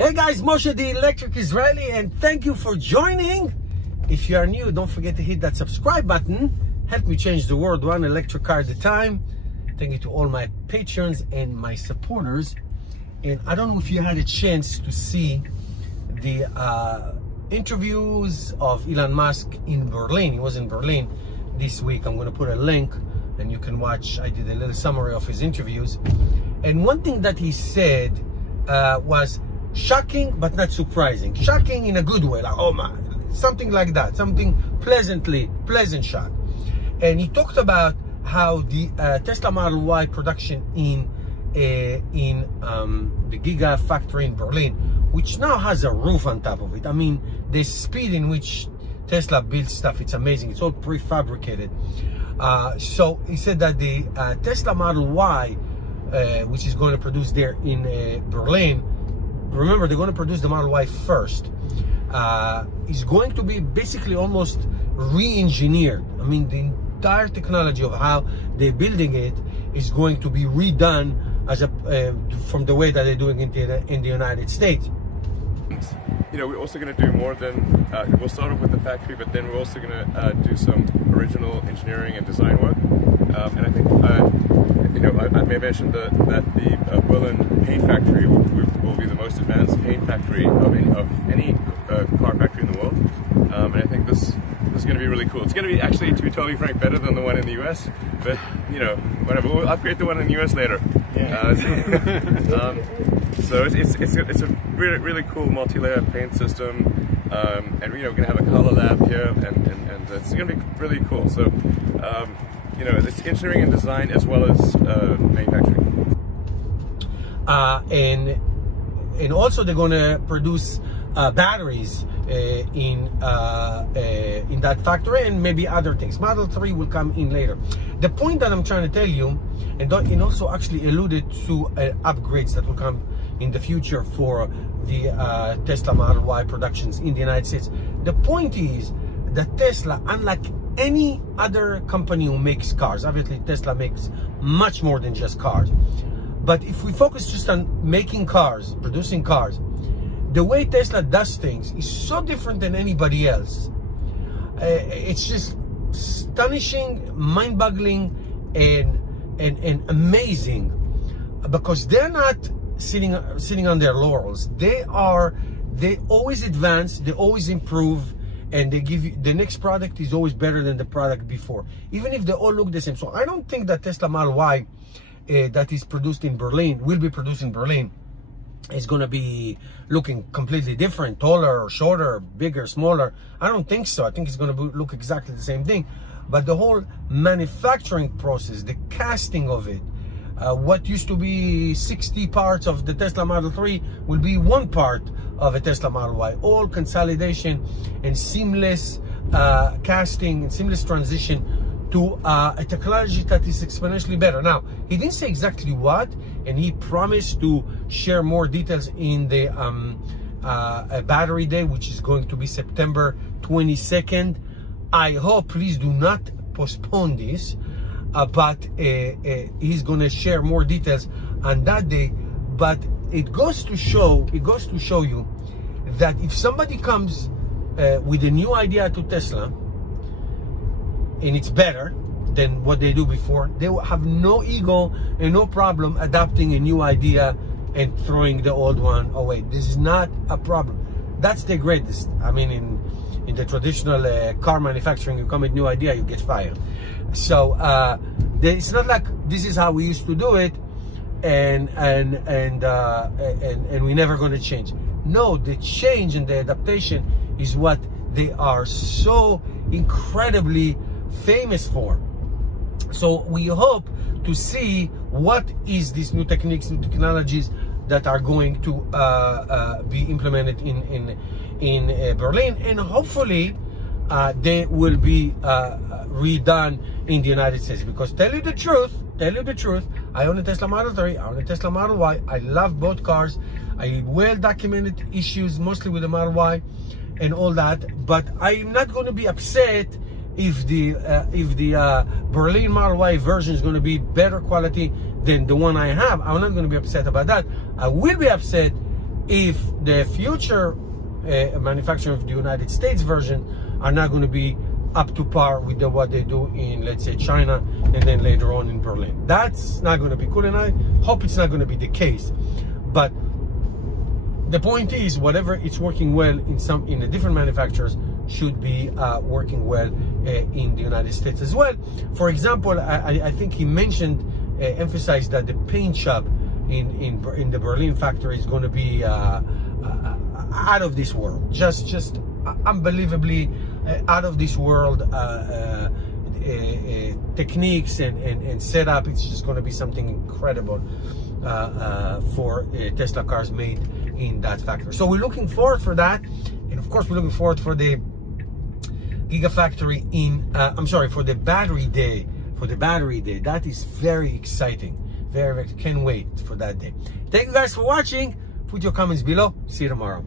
Hey guys, Moshe the Electric Israeli, and thank you for joining. If you are new, don't forget to hit that subscribe button. Help me change the world one electric car at a time. Thank you to all my patrons and my supporters. And I don't know if you had a chance to see the interviews of Elon Musk in Berlin. He was in Berlin this week. I'm going to put a link and you can watch. I did a little summary of his interviews. And one thing that he said was shocking but not surprising. Shocking in a good way, like, oh my, something like that, something pleasant shock. And he talked about how the Tesla Model Y production in the Giga factory in Berlin, which now has a roof on top of it. I mean, the speed in which Tesla builds stuff, it's amazing. It's all prefabricated. So he said that the Tesla Model Y, which is going to produce there in Berlin, remember, they're going to produce the Model Y first, is going to be basically almost re-engineered. I mean, the entire technology of how they're building it is going to be redone as from the way that they're doing it in the United States. You know, we're also going to do more than, we'll start off with the factory, but then we're also going to do some original engineering and design work. And I think, you know, I may mention that the Berlin paint factory will be the most advanced paint factory of any car factory in the world. And I think this is going to be really cool. It's going to be, actually, to be totally frank, better than the one in the US. But, you know, whatever, we'll upgrade the one in the US later. Yeah. So it's a really cool multi-layer paint system, and you know, we're gonna have a color lab here, and it's gonna be really cool. So you know, it's engineering and design as well as manufacturing. And also they're gonna produce batteries in that factory, and maybe other things. Model 3 will come in later. The point that I'm trying to tell you, and also actually alluded to upgrades that will come in the future for the Tesla Model Y productions in the United States. The point is that Tesla, unlike any other company who makes cars, obviously Tesla makes much more than just cars, but if we focus just on making cars, producing cars, the way Tesla does things is so different than anybody else. It's just astonishing, mind-boggling, and amazing, because they're not sitting on their laurels. They always advance, they always improve, and they give you the next product is always better than the product before, even if they all look the same. So I don't think that Tesla Model Y that is produced in Berlin, will be produced in Berlin, is going to be looking completely different, taller or shorter, bigger, smaller. I don't think so. I think it's going to look exactly the same thing. But the whole manufacturing process, the casting of it, what used to be 60 parts of the Tesla Model 3 will be one part of a Tesla Model Y. All consolidation and seamless casting and seamless transition to a technology that is exponentially better. Now, he didn't say exactly what, and he promised to share more details in the battery day, which is going to be September 22nd. I hope, please do not postpone this. But he's going to share more details on that day. But it goes to show you that if somebody comes with a new idea to Tesla, and it's better than what they do before, they will have no ego and no problem adopting a new idea and throwing the old one away. This is not a problem. That's the greatest. I mean, in the traditional car manufacturing, you come with a new idea, you get fired. So it's not like this is how we used to do it, and we're never going to change. No, the change and the adaptation is what they are so incredibly famous for. So we hope to see what is these new techniques, new technologies that are going to be implemented in Berlin, and hopefully they will be redone in the United States. Because tell you the truth, I own a Tesla Model 3, I own a Tesla Model Y. I love both cars. I well documented issues mostly with the Model Y and all that, but I'm not going to be upset if the Berlin Model Y version is going to be better quality than the one I have. I'm not going to be upset about that. I will be upset if the future manufacturing of the United States version are not going to be up to par with what they do in, let's say, China, and then later on in Berlin. That's not going to be good, and I hope it's not going to be the case. But the point is, whatever it's working well in the different manufacturers should be working well in the United States as well. For example, I think he mentioned, emphasized that the paint shop in the Berlin factory is going to be out of this world, just unbelievably out of this world techniques and setup. It's just going to be something incredible for Tesla cars made in that factory. So we're looking forward for that, and of course we're looking forward for the Gigafactory in for the battery day. That is very exciting. Very, can't wait for that day. Thank you guys for watching. Put your comments below. See you tomorrow.